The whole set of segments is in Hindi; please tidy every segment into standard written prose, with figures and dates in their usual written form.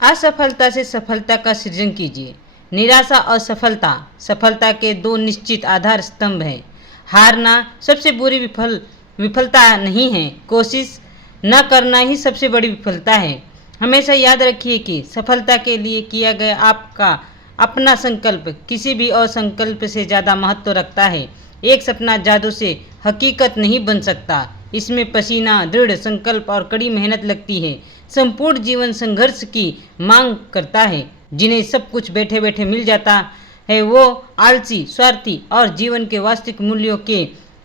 असफलता से सफलता का सृजन कीजिए। निराशा और सफलता सफलता के दो निश्चित आधार स्तंभ हैं। हारना सबसे बुरी विफलता नहीं है, कोशिश न करना ही सबसे बड़ी विफलता है। हमेशा याद रखिए कि सफलता के लिए किया गया आपका अपना संकल्प किसी भी और संकल्प से ज़्यादा महत्व रखता है। एक सपना जादू से हकीकत नहीं बन सकता, इसमें पसीना, दृढ़ संकल्प और कड़ी मेहनत लगती है। संपूर्ण जीवन संघर्ष की मांग करता है। जिन्हें सब कुछ बैठे बैठे मिल जाता है वो आलसी, स्वार्थी और जीवन के वास्तविक मूल्यों के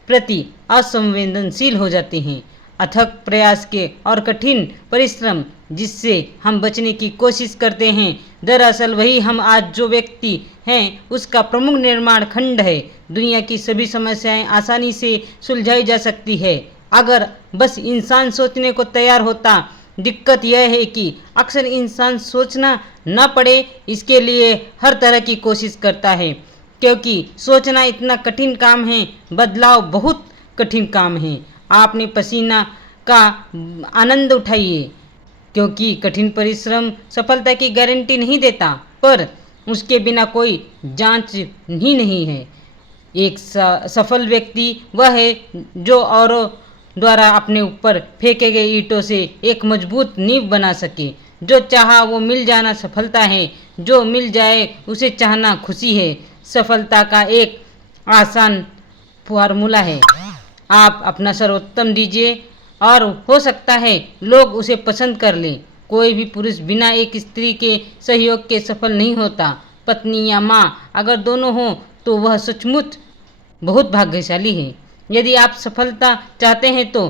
प्रति असंवेदनशील हो जाते हैं। अथक प्रयास के और कठिन परिश्रम जिससे हम बचने की कोशिश करते हैं, दरअसल वही हम आज जो व्यक्ति हैं उसका प्रमुख निर्माण खंड है। दुनिया की सभी समस्याएं आसानी से सुलझाई जा सकती है अगर बस इंसान सोचने को तैयार होता। दिक्कत यह है कि अक्सर इंसान सोचना न पड़े इसके लिए हर तरह की कोशिश करता है, क्योंकि सोचना इतना कठिन काम है, बदलाव बहुत कठिन काम है। आपने पसीना का आनंद उठाइए, क्योंकि कठिन परिश्रम सफलता की गारंटी नहीं देता, पर उसके बिना कोई जांच ही नहीं है। एक सफल व्यक्ति वह है जो औरों द्वारा अपने ऊपर फेंके गए ईंटों से एक मजबूत नींव बना सके। जो चाहा वो मिल जाना सफलता है, जो मिल जाए उसे चाहना खुशी है। सफलता का एक आसान फार्मूला है, आप अपना सर्वोत्तम दीजिए और हो सकता है लोग उसे पसंद कर लें। कोई भी पुरुष बिना एक स्त्री के सहयोग के सफल नहीं होता। पत्नी या माँ अगर दोनों हों तो वह सचमुच बहुत भाग्यशाली है। यदि आप सफलता चाहते हैं तो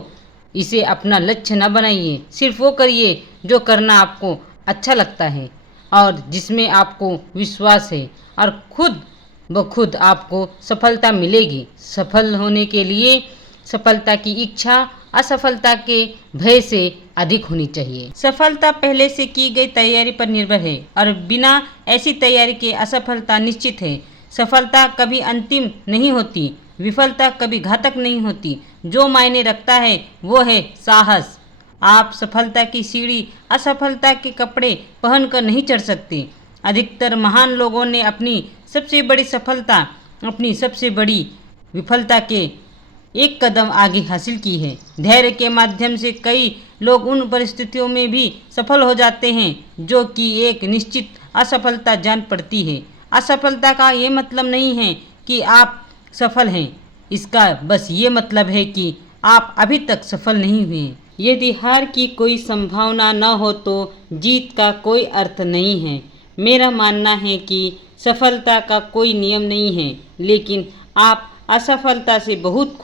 इसे अपना लक्ष्य न बनाइए, सिर्फ वो करिए जो करना आपको अच्छा लगता है और जिसमें आपको विश्वास है, और खुद ब खुद आपको सफलता मिलेगी। सफल होने के लिए सफलता की इच्छा असफलता के भय से अधिक होनी चाहिए। सफलता पहले से की गई तैयारी पर निर्भर है और बिना ऐसी तैयारी के असफलता निश्चित है। सफलता कभी अंतिम नहीं होती, विफलता कभी घातक नहीं होती। जो मायने रखता है वो है साहस। आप सफलता की सीढ़ी असफलता के कपड़े पहनकर नहीं चढ़ सकते। अधिकतर महान लोगों ने अपनी सबसे बड़ी सफलता अपनी सबसे बड़ी विफलता के एक कदम आगे हासिल की है। धैर्य के माध्यम से कई लोग उन परिस्थितियों में भी सफल हो जाते हैं जो कि एक निश्चित असफलता जान पड़ती है। असफलता का ये मतलब नहीं है कि आप सफल हैं, इसका बस ये मतलब है कि आप अभी तक सफल नहीं हुए। यदि हार की कोई संभावना न हो तो जीत का कोई अर्थ नहीं है। मेरा मानना है कि सफलता का कोई नियम नहीं है, लेकिन आप असफलता से बहुत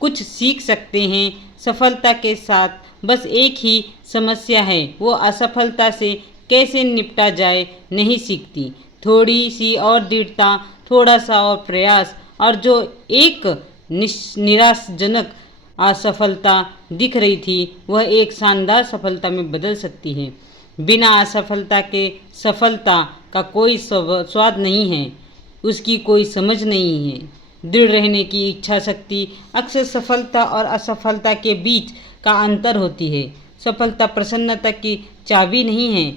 कुछ सीख सकते हैं। सफलता के साथ बस एक ही समस्या है, वो असफलता से कैसे निपटा जाए नहीं सीखती। थोड़ी सी और दृढ़ता, थोड़ा सा और प्रयास, और जो एक निराशाजनक असफलता दिख रही थी वह एक शानदार सफलता में बदल सकती है। बिना असफलता के सफलता का कोई स्वाद नहीं है, उसकी कोई समझ नहीं है। दृढ़ रहने की इच्छा शक्ति अक्सर सफलता और असफलता के बीच का अंतर होती है। सफलता प्रसन्नता की चाबी नहीं है,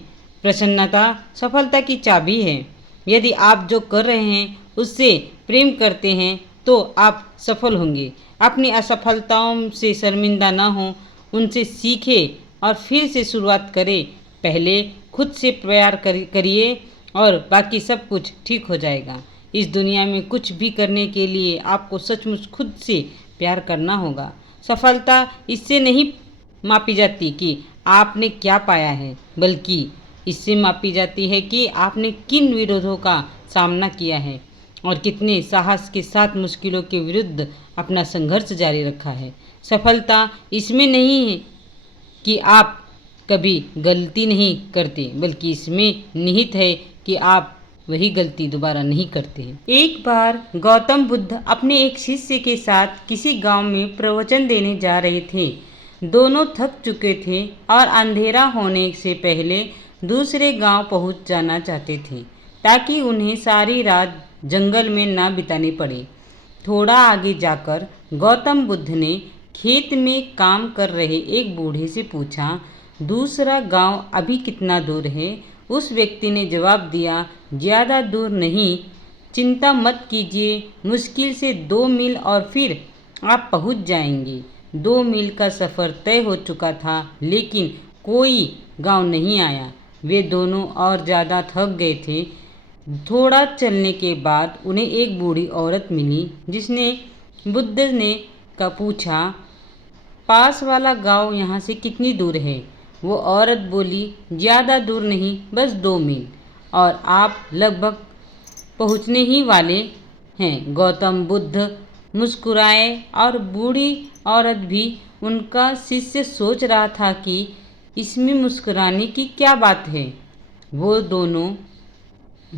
प्रसन्नता सफलता की चाबी है। यदि आप जो कर रहे हैं उससे प्रेम करते हैं तो आप सफल होंगे। अपनी असफलताओं से शर्मिंदा न हों, उनसे सीखें और फिर से शुरुआत करें। पहले खुद से प्यार करिए और बाकी सब कुछ ठीक हो जाएगा। इस दुनिया में कुछ भी करने के लिए आपको सचमुच खुद से प्यार करना होगा। सफलता इससे नहीं मापी जाती कि आपने क्या पाया है, बल्कि इससे मापी जाती है कि आपने किन विरोधों का सामना किया है और कितने साहस के साथ मुश्किलों के विरुद्ध अपना संघर्ष जारी रखा है। सफलता इसमें नहीं है कि आप कभी गलती नहीं करते, बल्कि इसमें निहित है कि आप वही गलती दोबारा नहीं करते हैं। एक बार गौतम बुद्ध अपने एक शिष्य के साथ किसी गांव में प्रवचन देने जा रहे थे। दोनों थक चुके थे और अंधेरा होने से पहले दूसरे गांव पहुंच जाना चाहते थे, ताकि उन्हें सारी रात जंगल में ना बितानी पड़े। थोड़ा आगे जाकर गौतम बुद्ध ने खेत में काम कर रहे एक बूढ़े से पूछा, दूसरा गांव अभी कितना दूर है? उस व्यक्ति ने जवाब दिया, ज़्यादा दूर नहीं, चिंता मत कीजिए, मुश्किल से 2 मील और फिर आप पहुंच जाएंगे। 2 मील का सफ़र तय हो चुका था, लेकिन कोई गांव नहीं आया। वे दोनों और ज़्यादा थक गए थे। थोड़ा चलने के बाद उन्हें एक बूढ़ी औरत मिली, जिसने बुद्ध ने का पूछा, पास वाला गांव यहाँ से कितनी दूर है? वो औरत बोली, ज़्यादा दूर नहीं, बस 2 मील और आप लगभग पहुँचने ही वाले हैं। गौतम बुद्ध मुस्कुराए और बूढ़ी औरत भी। उनका शिष्य सोच रहा था कि इसमें मुस्कुराने की क्या बात है। वो दोनों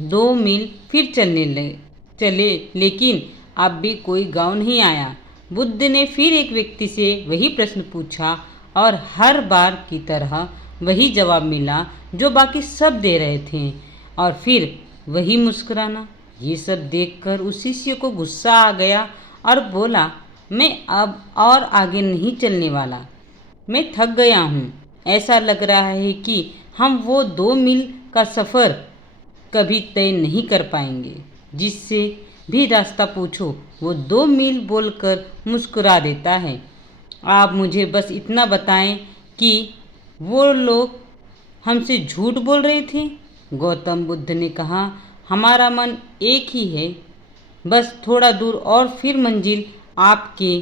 2 मील फिर चले, लेकिन अब भी कोई गांव नहीं आया। बुद्ध ने फिर एक व्यक्ति से वही प्रश्न पूछा और हर बार की तरह वही जवाब मिला जो बाकी सब दे रहे थे, और फिर वही मुस्कुराना। ये सब देखकर उस शिष्य को गुस्सा आ गया और बोला, मैं अब और आगे नहीं चलने वाला, मैं थक गया हूँ। ऐसा लग रहा है कि हम वो 2 मील का सफ़र कभी तय नहीं कर पाएंगे। जिससे भी रास्ता पूछो वो 2 मील बोलकर मुस्कुरा देता है। आप मुझे बस इतना बताएं कि वो लोग हमसे झूठ बोल रहे थे। गौतम बुद्ध ने कहा, हमारा मन एक ही है, बस थोड़ा दूर और फिर मंजिल आपके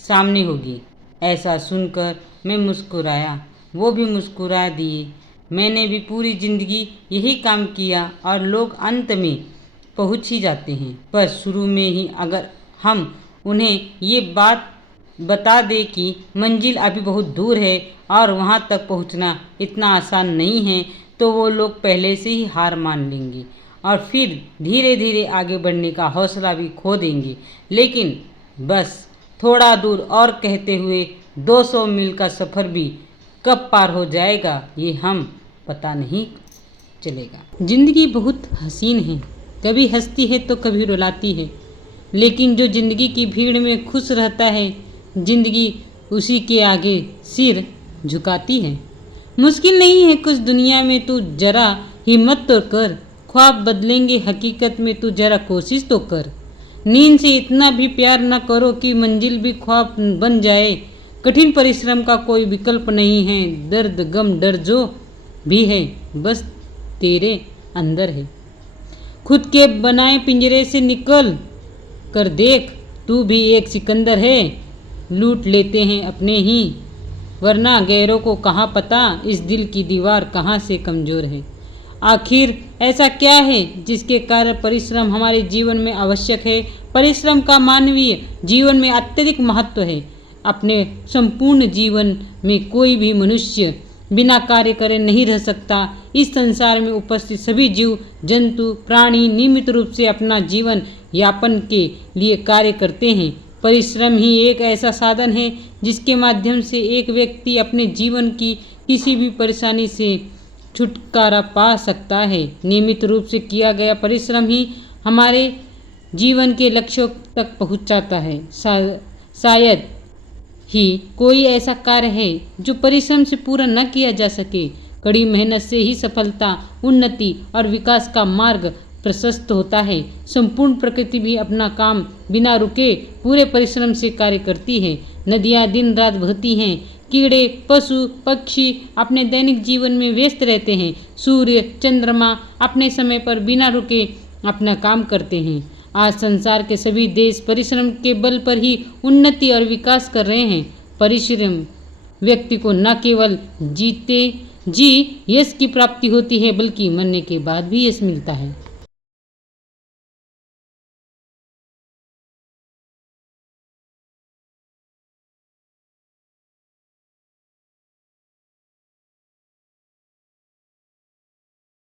सामने होगी। ऐसा सुनकर मैं मुस्कुराया, वो भी मुस्कुरा दिए। मैंने भी पूरी ज़िंदगी यही काम किया और लोग अंत में पहुंच ही जाते हैं, पर शुरू में ही अगर हम उन्हें ये बात बता दें कि मंजिल अभी बहुत दूर है और वहां तक पहुंचना इतना आसान नहीं है, तो वो लोग पहले से ही हार मान लेंगे और फिर धीरे धीरे आगे बढ़ने का हौसला भी खो देंगे। लेकिन बस थोड़ा दूर और कहते हुए 200 मील का सफ़र भी कब पार हो जाएगा ये हम पता नहीं चलेगा। जिंदगी बहुत हसीन है, कभी हंसती है तो कभी रुलाती है, लेकिन जो जिंदगी की भीड़ में खुश रहता है, जिंदगी उसी के आगे सिर झुकाती है। मुश्किल नहीं है कुछ दुनिया में, तू जरा हिम्मत तो कर। ख्वाब बदलेंगे हकीकत में, तू जरा कोशिश तो कर। नींद से इतना भी प्यार न करो कि मंजिल भी ख्वाब बन जाए। कठिन परिश्रम का कोई विकल्प नहीं है, दर्द गम डर जो भी है बस तेरे अंदर है। खुद के बनाए पिंजरे से निकल कर देख, तू भी एक सिकंदर है। लूट लेते हैं अपने ही, वरना गैरों को कहाँ पता इस दिल की दीवार कहाँ से कमज़ोर है। आखिर ऐसा क्या है जिसके कारण परिश्रम हमारे जीवन में आवश्यक है? परिश्रम का मानवीय जीवन में अत्यधिक महत्व है। अपने संपूर्ण जीवन में कोई भी मनुष्य बिना कार्य करे नहीं रह सकता। इस संसार में उपस्थित सभी जीव जंतु प्राणी नियमित रूप से अपना जीवन यापन के लिए कार्य करते हैं। परिश्रम ही एक ऐसा साधन है जिसके माध्यम से एक व्यक्ति अपने जीवन की किसी भी परेशानी से छुटकारा पा सकता है। नियमित रूप से किया गया परिश्रम ही हमारे जीवन के लक्ष्यों तक पहुंचाता है। शायद ही कोई ऐसा कार्य है जो परिश्रम से पूरा न किया जा सके। कड़ी मेहनत से ही सफलता, उन्नति और विकास का मार्ग प्रशस्त होता है। संपूर्ण प्रकृति भी अपना काम बिना रुके पूरे परिश्रम से कार्य करती है। नदियाँ दिन रात बहती हैं, कीड़े पशु पक्षी अपने दैनिक जीवन में व्यस्त रहते हैं। सूर्य चंद्रमा अपने समय पर बिना रुके अपना काम करते हैं। आज संसार के सभी देश परिश्रम के बल पर ही उन्नति और विकास कर रहे हैं। परिश्रम व्यक्ति को न केवल यश की प्राप्ति होती है, बल्कि मरने के बाद भी यश मिलता है।